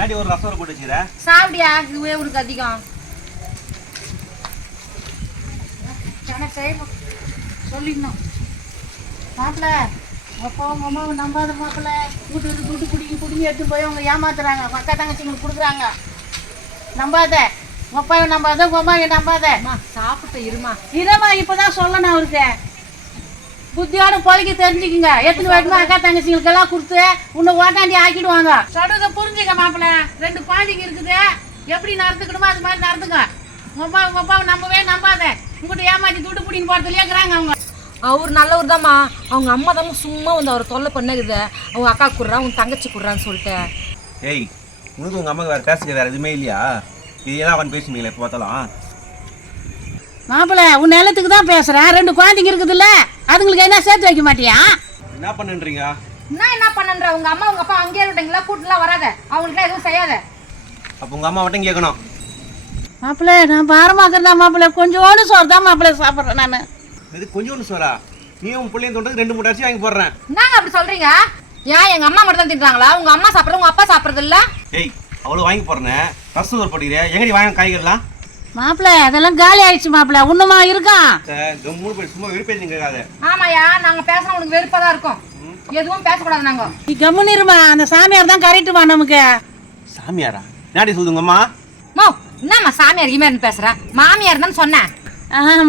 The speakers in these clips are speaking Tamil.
ஏன்டி ஒரு ரசம் போட்டு வச்சுக்கிற? சாப்பிடியா? இதுவே உனக்கு அதிகம். சொல்லிடணும். மாப்பிள்ள அப்பா உங்கள் அம்மாவை நம்பாத மாப்பிள்ள வீட்டு விட்டு துட்டு குடிங்க குடிங்க எடுத்து போய் அவங்க ஏமாத்துறாங்க. அக்கா தங்கச்சிங்களுக்கு கொடுக்குறாங்க. நம்பாத. உங்கள் அப்பாவை நம்பாத உங்கள் அம்மாவை நம்பாத. சாப்பிட்ட இருமா. இதம்மா இப்போ தான் சொல்லணும் அவருக்கு. புத்தியோட பொழைக்க தெரிஞ்சுக்குங்க. எத்தனை வேணுமோ அக்கா தங்கச்சிங்களுக்கெல்லாம் கொடுத்து உன்னை ஓட்டாண்டி ஆக்கிடுவாங்க. சொல்றத புரிஞ்சுக்க மாப்பிள்ள ரெண்டு குழந்தைங்க இருக்குது. எப்படி நடந்துக்கணுமோ அது மாதிரி நடந்துங்க உங்க அப்பா உங்க அப்பாவை நம்பவே நம்பாத. உங்கள்கிட்ட ஏமாத்தி துட்டு பிடின்னு போகிறதுலேயே இருக்கிறாங்க அவங்க. அவர் நல்லவர் தாம்மா அவங்க அம்மா தான் சும்மா வந்து அவர் தொல்லை பண்ணுது. அவங்க அக்கா குடுறா உன் தங்கச்சி குடுறான்னு சொல்லிட்டு. ஏய் உனக்கு உங்க அம்மாக்கு வேற பேசுறது வேற எதுவுமே இல்லையா? இது ஏதாவது அவன் பேசுனீங்களே எப்போ பார்த்தாலும். மாப்பிள்ள உன் நிலத்துக்கு தான் பேசுறேன். ரெண்டு குழந்தைங்க இருக்குதுல்ல அதுங்களுக்கு என்ன சேர்த்து வைக்க மாட்டியா? என்ன பண்ணுன்றீங்க? என்ன என்ன பண்ணன்ற? உங்க அம்மா உங்க அப்பா அங்கேயே இருக்கீங்களா கூட்டுலாம் வராத. அவங்களுக்குலாம் எதுவும் செய்யாத. அப்போ உங்க அம்மா மட்டும் கேட்கணும் மாப்பிள்ள நான் பாரமாக்குறதா மாப்பிள்ள கொஞ்சோண்டு சோறு தான் மாப்பிள்ள சாப்பிட்றேன் நான். இது கொஞ்சம் ஒன்று சொல்றா நீ உன் பிள்ளைங்க தோட்டத்துக்கு ரெண்டு மூணு அரிசி வாங்கி போடுறேன். என்னங்க அப்படி சொல்றீங்க? ஏன் எங்க அம்மா மட்டும் தான் திட்டுறாங்களா உங்க அம்மா சாப்பிடுறது உங்க அப்பா சாப்பிடுறது இல்ல ஏய் அவ்வளோ வாங்கி போடுறேன். ரசம் ஒரு போட்டுக்கிறேன் எங்கடி வாங்க காய்கறிலாம்? மாப்பிள்ள அதெல்லாம் காலி ஆயிடுச்சு மாப்பிள்ள இன்னுமா இருக்கான் கம்மூணு போய் சும்மா ஆமாயா நாங்க பேசினா உனக்கு வெறுப்பா தான் இருக்கும். எதுவும் பேசக்கூடாது நாங்க. நீ கம்முன்னு இருமா அந்த சாமியார் தான் கரெக்டுமா நமக்கு. சாமியாரா? நாடி அம்மா மோ என்னம்மா சாமியார் இமேர்னு பேசுற? மாமியார் தான் சொன்னேன்.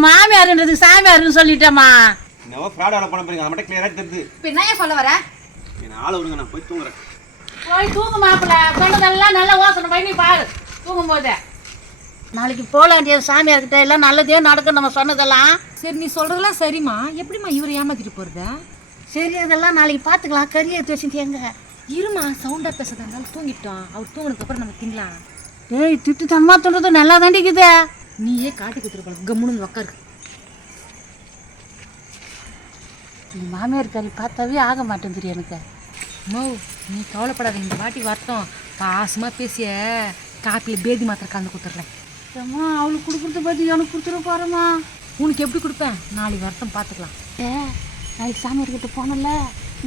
மாமியாருன்றது சாமியாருன்னு சொல்லிட்டேம்மா. என்னவோ ஃப்ராட் ஆட பண்ண போறீங்க அதை மட்டும் கிளியராக தெரியுது. இப்ப என்ன ஏன் சொல்ல வர? என்ன ஆளை விடுங்க நான் போய் தூங்குறேன். போய் தூங்கு மாப்பிள்ள சொன்னதெல்லாம் நல்லா யோசனை பண்ணி பாரு தூங்கும் போது நாளைக்கு போலாண்டிய சாமியார்கிட்ட? எல்லாம் நல்லதே நடக்கும் நம்ம சொன்னதெல்லாம். சரி நீ சொல்றதெல்லாம் சரிம்மா. எப்படிம்மா இவரை ஏமாத்திட்டு போறது? சரி அதெல்லாம் நாளைக்கு பார்த்துக்கலாம். கறி எடுத்து வச்சுட்டேங்க இருமா சவுண்டா பேசுறதா இருந்தாலும் தூங்கிட்டோம் அவர் தூங்கினதுக்கு அப்புறம் நம்ம திங்கலாம். ஏய் திட்டு தன்மா தோன்றது நல்லா தாண்டிக்குது நீயே காட்டி கொடுத்துருப்பா கம்முன்னு உக்காரு. நீ மாமியார் கறி பார்த்தாவே ஆக மாட்டேங்குது எனக்கு? மோ நீ கவலைப்படாத. இந்த வாட்டி வரட்டும். பாசமா பேசிய. காப்பியில் பேதி மாத்திரை கலந்து கொடுத்துட்றேன். அம்மா அவளுக்கு கொடுக்குறத பற்றி எனக்கு கொடுத்துட போகிறேம்மா உனக்கு எப்படி கொடுப்பேன்? நாளைக்கு வரட்டும் பார்த்துக்கலாம். ஏ நாளைக்கு சாமியார்கிட்ட போனல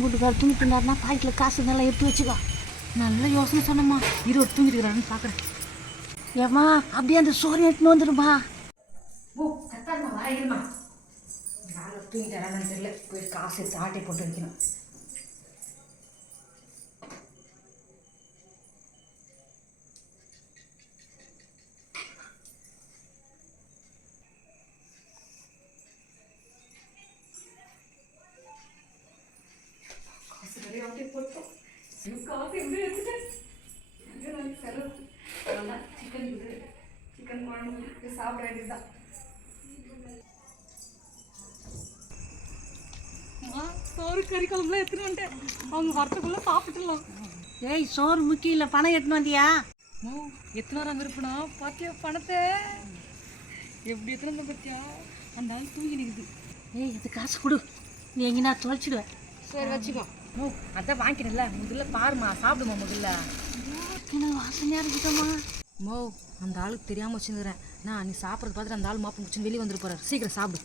வீட்டுக்கார துணி திண்டாருனா பாக்கெட்டில் காசு நல்லா எடுத்து வச்சுக்கோ. நல்ல யோசனை சொன்னம்மா. இருவர் தூங்கிட்டு பார்க்குறேன். ஏம்மா அப்படியே அந்த சோறு எடுத்துன்னு வந்துடுமா ஓ கத்தாருமா வர இருமா. யாரை தூங்கிட்டாரான்னு தெரியல. போய் காசு ஆட்டை போட்டு வைக்கணும். சோறு கறி குழம்புலாம் எடுத்துன்னு வந்துட்டேன் அவங்க வரத்துக்குள்ள சாப்பிட்டுலாம் ஏய் சோறு முக்கியம் இல்லை பணம் எடுத்துன்னு வந்தியா ஓ எத்தனை நேரம் விருப்பனா பாத்தியா பணத்தை எப்படி எத்தனை வந்த பாத்தியா அந்த ஆள் தூங்கி நிற்குது ஏய் இது காசு கொடு நீ எங்கேனா தொலைச்சிடுவேன் சரி வச்சுக்கோ ஓ அதான் வாங்கிக்கிறேன்ல முதல்ல பாருமா சாப்பிடுமா முதல்ல வாசனையாக இருக்குதம்மா மோ அந்த ஆளுக்கு தெரியாமல் வச்சுருக்கிறேன். நான் நீ சாப்பிட்றது பார்த்துட்டு அந்த ஆள் மாப்பு முடிச்சுன்னு வெளியே வந்துட்டு போறாரு. சீக்கிரம் சாப்பிடு.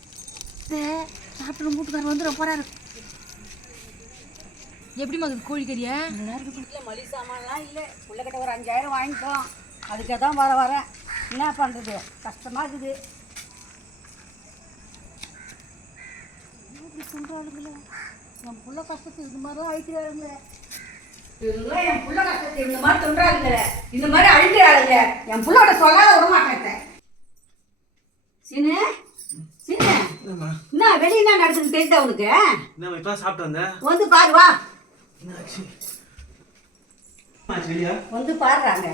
சாப்பிட்டு வீட்டுக்காரர் வந்துட போகிறாரு எப்படிமா அது கோழி கறியா? நல்லா இருக்குது இல்லை மளிகை சாமான்லாம் இல்லை. பிள்ளைகிட்ட ஒரு அஞ்சாயிரம் வாங்கிட்டோம் அதுக்கே தான் வர வரேன் என்ன பண்ணுறது கஷ்டமாக இருக்குது. இப்படி சொல்கிறாளுங்களே என் புள்ள கஷ்டத்துக்கு இது மாதிரி தான் அழிக்கிறாளுங்களே இவங்களாம் என் புள்ள கஷ்டத்தை இந்த மாதிரி துன்றாளுங்க இந்த மாதிரி அழிக்கிறாளுங்க என் புள்ளோட சொல்லாத விட மாட்டேன் சீனு சீனு. என்ன வெளியே என்ன நடக்குதுன்னு தெரியுதா உனக்கு? என்ன இப்போ சாப்பிட்டு வந்தேன் வந்து பாரு வா. வந்து பாடுறாங்க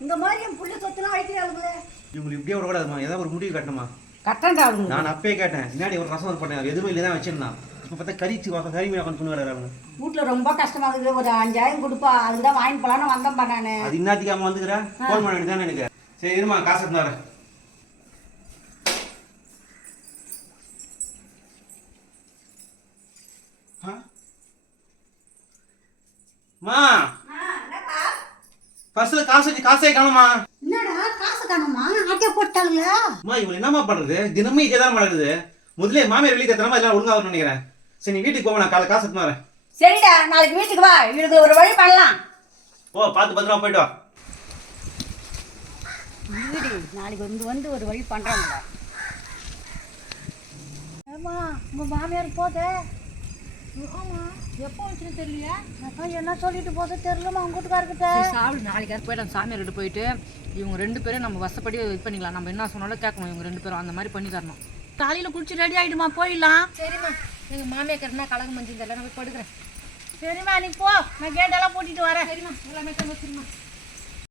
இந்த மாதிரி என் புள்ள சொத்துலாம் அழிக்கிறாளுங்களே. இவங்களுக்கு இப்படியே விடக்கூடாதுமா ஏதாவது ஒரு முடிவு கட்டணுமா கட்டண்டா நான் அப்பயே கேட்டேன். முன்னாடி ஒரு ரசம் பண்ணேன். எதுவுமே இல்லை தான் வச்சிருந்தான். இப்போ பார்த்தா கறிச்சு கறி மீன் உட்காந்து கொண்டு வீட்டில் ரொம்ப கஷ்டமா இருக்குது. ஒரு அஞ்சாயிரம் கொடுப்பா. அதுக்கு தான் வாங்கி போலான்னு வந்தேன் பண்ணானு அது இன்னத்துக்கு அம்மா வந்துக்கிறேன் ஃபோன் பண்ண வேண்டியதானே எனக்கு? சரி இருமா காசு ஆ? மா. பர்ஸ்ல காசு வச்சு காசே காணுமா காணுமா ஆட்டை போட்டாங்களா அம்மா இவங்க என்னம்மா பண்றது? தினமும் இதே தான் நடக்குது முதல்ல மாமியார் வெளியே கத்துறமா எல்லாம் ஒழுங்கா வரணும்னு நினைக்கிறேன். சரி நீ வீட்டுக்கு போக நான் காலை காசு எடுத்துன்னு வரேன். சரிடா நாளைக்கு வீட்டுக்கு வா. இதுக்கு ஒரு வழி பண்ணலாம். ஓ பார்த்து பத்திரமா போயிட்டு வா. வீடு நாளைக்கு வந்து வந்து ஒரு வழி பண்றாங்கடா ஏமா உங்க மாமியார் போதே. எப்போ வச்சுன்னு தெரியலையா? என்ன சொல்லிட்டு போதே தெரியலமா உங்க வீட்டுக்காரர்கிட்ட. சாப்பிடு நாளைக்கு போயிட்டு சாமியார் கிட்ட போயிட்டு இவங்க ரெண்டு பேரும் நம்ம வசப்படி இது பண்ணிக்கலாம். நம்ம என்ன சொன்னாலும் கேட்கணும் இவங்க ரெண்டு பேரும் அந்த மாதிரி பண்ணி தரணும். காலையில குளிச்சு ரெடி ஆயிடுமா? போயிடலாம். சரிம்மா. எங்கள் மாமியாக்கர்னா கலகம் மஞ்சள் தெரியல நான் போய் படுக்கிறேன். சரிம்மா நீ போ. நான் கேட்டெல்லாம் பூட்டிட்டு வரேன். சரிம்மா எல்லாமே வச்சிருமா